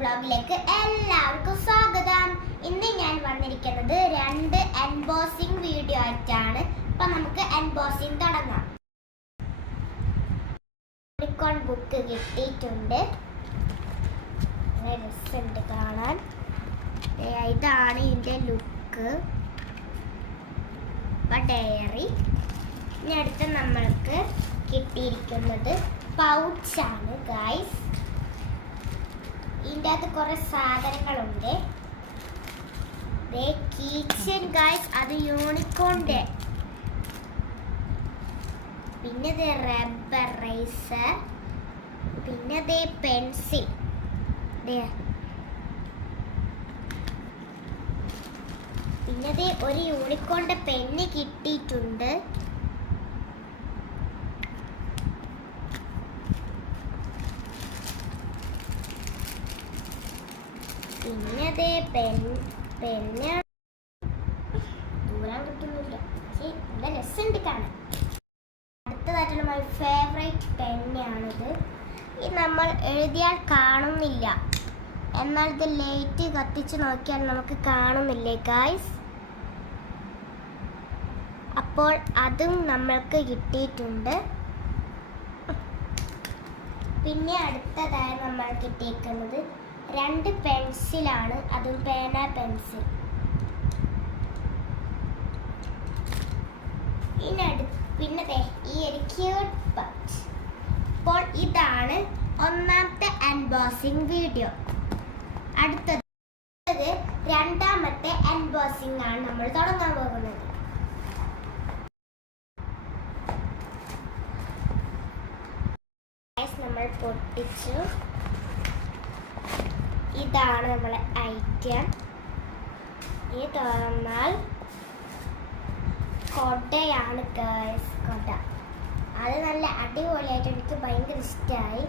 ബ്ലോഗിലേക്ക് എല്ലാവർക്കും സ്വാഗതം. ഇന്ന് ഞാൻ വന്നിരിക്കുന്നത് 2 എംബോസിംഗ് വീഡിയോ ആയിട്ടാണ്. അപ്പൊ നമുക്ക് എംബോസിംഗ് തുടങ്ങാം. യൂണിക്കോൺ ബുക്ക് കിട്ടിയിട്ടുണ്ട്. രസമുണ്ട് കാണാൻ. ഇതാണ് ഇതിന്റെ ലുക്ക്. ഡയറി. ഇനി അടുത്ത് നമ്മൾക്ക് കിട്ടിയിരിക്കുന്നത് പൗച്ചാണ് ഗൈസ്. ഇതിൻ്റെ അകത്ത് കുറെ സാധനങ്ങളുണ്ട്. കീച്ചൻ ഗൈസ്, അത് യൂണിക്കോണിന്റെ. പിന്നെ റബ്ബർ റൈസർ, പിന്നെ പെൻസിൽ. പിന്നെ ഒരു യൂണിക്കോണിന്റെ പെന്ന് കിട്ടിയിട്ടുണ്ട്. പിന്നെ പെന്ന് ദൂരം കിട്ടുന്നില്ല. നല്ല രസമുണ്ട് കാണാൻ. അടുത്തതായിട്ടുള്ള മൈ ഫേവറേറ്റ് പെന്നാണിത്. ഇത് നമ്മൾ എഴുതിയാൽ കാണുന്നില്ല, എന്നാൽ ഇത് ലൈറ്റ് കത്തിച്ച് നോക്കിയാൽ നമുക്ക് കാണുന്നില്ലേ ഗായ്സ്. അപ്പോൾ അതും നമ്മൾക്ക് കിട്ടിയിട്ടുണ്ട്. പിന്നെ അടുത്തതായി നമ്മൾ കിട്ടിയിരിക്കുന്നത് 2 പെൻസിലാണ്, അതും പേന പെൻസിൽ. പിന്നെ ഈ ഒരു ക്യൂട്ട് പൗച്ച്. അപ്പോൾ ഇതാണ് ഒന്നാമത്തെ അൺബോക്സിംഗ് വീഡിയോ. അടുത്തത് രണ്ടാമത്തെ അൺബോക്സിംഗ് ആണ് നമ്മൾ തുടങ്ങാൻ പോകുന്നത്. നമ്മൾ പൊട്ടിച്ചു. ഇതാണ് നമ്മളെ ഐറ്റം. ഈ തുറന്നാൽ കൊടയാണ് ഗൈസ്. കൊട അത് നല്ല അടിപൊളിയായിട്ട് എനിക്ക് ഭയങ്കര ഇഷ്ടമായി.